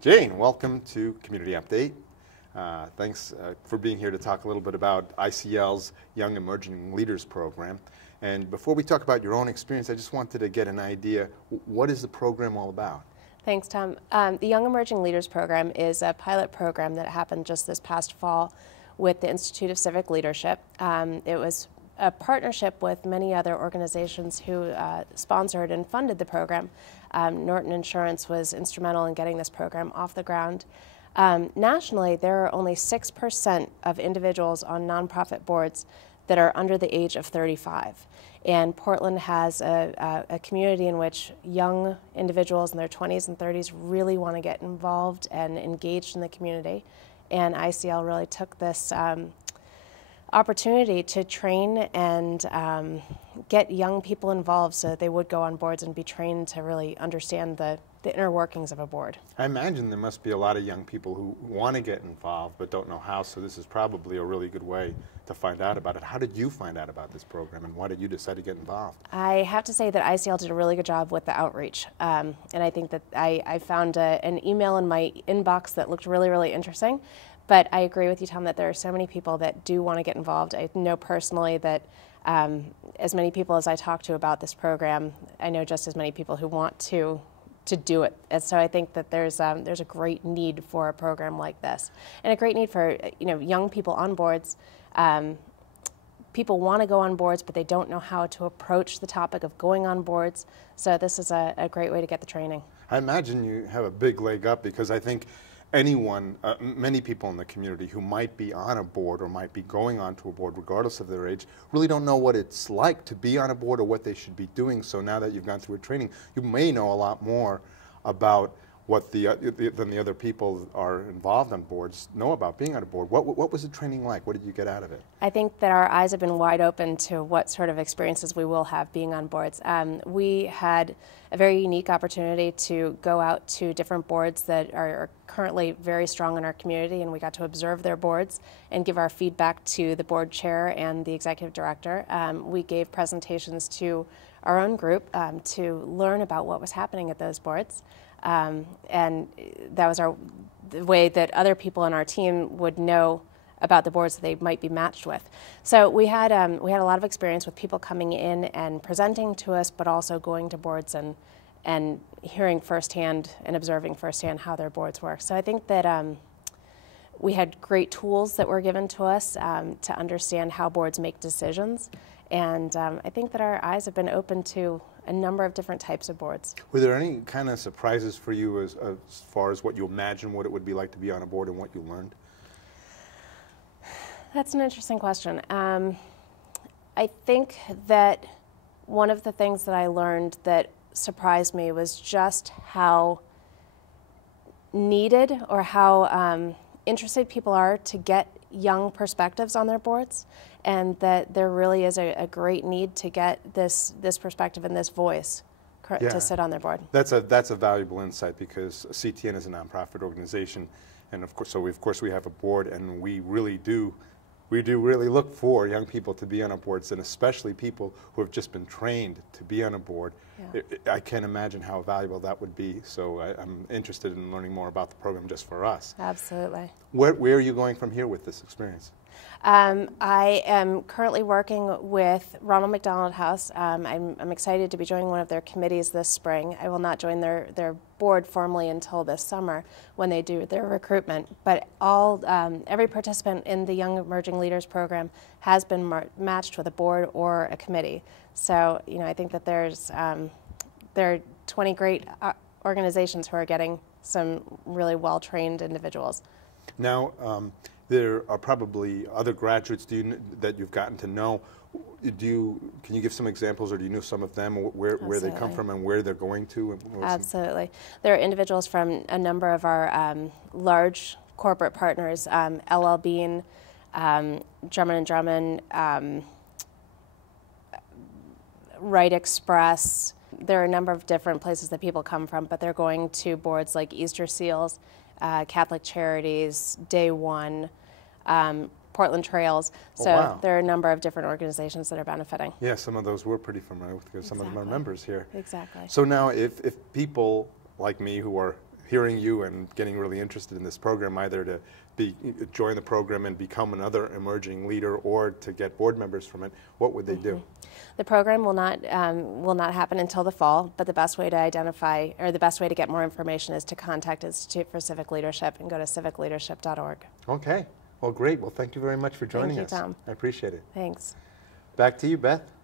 Jane, welcome to Community Update. Thanks for being here to talk a little bit about ICL's Young Emerging Leaders Program. And before we talk about your own experience, I just wanted to get an idea, what is the program all about? Thanks, Tom. The Young Emerging Leaders Program is a pilot program that happened just this past fall with the Institute of Civic Leadership. It was a partnership with many other organizations who sponsored and funded the program. Norton Insurance was instrumental in getting this program off the ground. Nationally, there are only 6% of individuals on nonprofit boards that are under the age of 35. And Portland has a community in which young individuals in their 20s and 30s really want to get involved and engaged in the community. And ICL really took this opportunity to train and get young people involved so that they would go on boards and be trained to really understand the inner workings of a board. I imagine there must be a lot of young people who want to get involved but don't know how, so this is probably a really good way to find out about it. How did you find out about this program, and why did you decide to get involved? I have to say that ICL did a really good job with the outreach, and I think that I found an email in my inbox that looked really, really interesting. But I agree with you, Tom, that there are so many people that do want to get involved. I know personally that as many people as I talk to about this program, I know just as many people who want to do it. And so I think that there's a great need for a program like this, and a great need for young people on boards. People want to go on boards, but they don't know how to approach the topic of going on boards. So this is a great way to get the training. I imagine you have a big leg up, because I think anyone, many people in the community who might be on a board or might be going onto a board, regardless of their age, really don't know what it's like to be on a board or what they should be doing. So now that you've gone through a training, you may know a lot more about what than the other people are involved on boards know about being on a board. What was the training like? What did you get out of it? I think that our eyes have been wide open to what sort of experiences we will have being on boards. We had a very unique opportunity to go out to different boards that are currently very strong in our community, and we got to observe their boards and give our feedback to the board chair and the executive director. We gave presentations to our own group to learn about what was happening at those boards. And that was the way that other people on our team would know about the boards that they might be matched with. So we had a lot of experience with people coming in and presenting to us, but also going to boards and hearing firsthand and observing firsthand how their boards work. So I think that we had great tools that were given to us to understand how boards make decisions. And I think that our eyes have been open to a number of different types of boards. Were there any kind of surprises for you as far as what you imagine what it would be like to be on a board and what you learned? That's an interesting question. I think that one of the things that I learned that surprised me was just how needed or how interested people are to get young perspectives on their boards, and that there really is a great need to get this perspective and this voice to sit on their board. That's a valuable insight, because CTN is a nonprofit organization, and of course we have a board, and we do really look for young people to be on our boards, and especially people who have just been trained to be on a board. Yeah. I can't imagine how valuable that would be, so I'm interested in learning more about the program just for us. Absolutely. Where are you going from here with this experience? I am currently working with Ronald McDonald House. I'm excited to be joining one of their committees this spring. I will not join their board formally until this summer when they do their recruitment. But every participant in the Young Emerging Leaders Program has been matched with a board or a committee. So I think that there are 20 great organizations who are getting some really well-trained individuals. Now, there are probably other graduates that you've gotten to know. Can you give some examples, or do you know some of them, where they come from and where they're going to? Absolutely. There are individuals from a number of our large corporate partners, LL Bean, Drummond & Drummond, Wright Express. There are a number of different places that people come from, but they're going to boards like Easter Seals, Catholic Charities, Day One, Portland Trails. So wow. There are a number of different organizations that are benefiting. Yeah, some of those we're pretty familiar with, because some of them are members here. Exactly. So now if people like me who are hearing you and getting really interested in this program, either to join the program and become another emerging leader or to get board members from it, what would they do? The program will not happen until the fall, but the best way to identify, or the best way to get more information, is to contact Institute for Civic Leadership and go to civicleadership.org. Okay. Well, great. Well, thank you very much for joining us. Thank you, Tom. I appreciate it. Thanks. Back to you, Beth.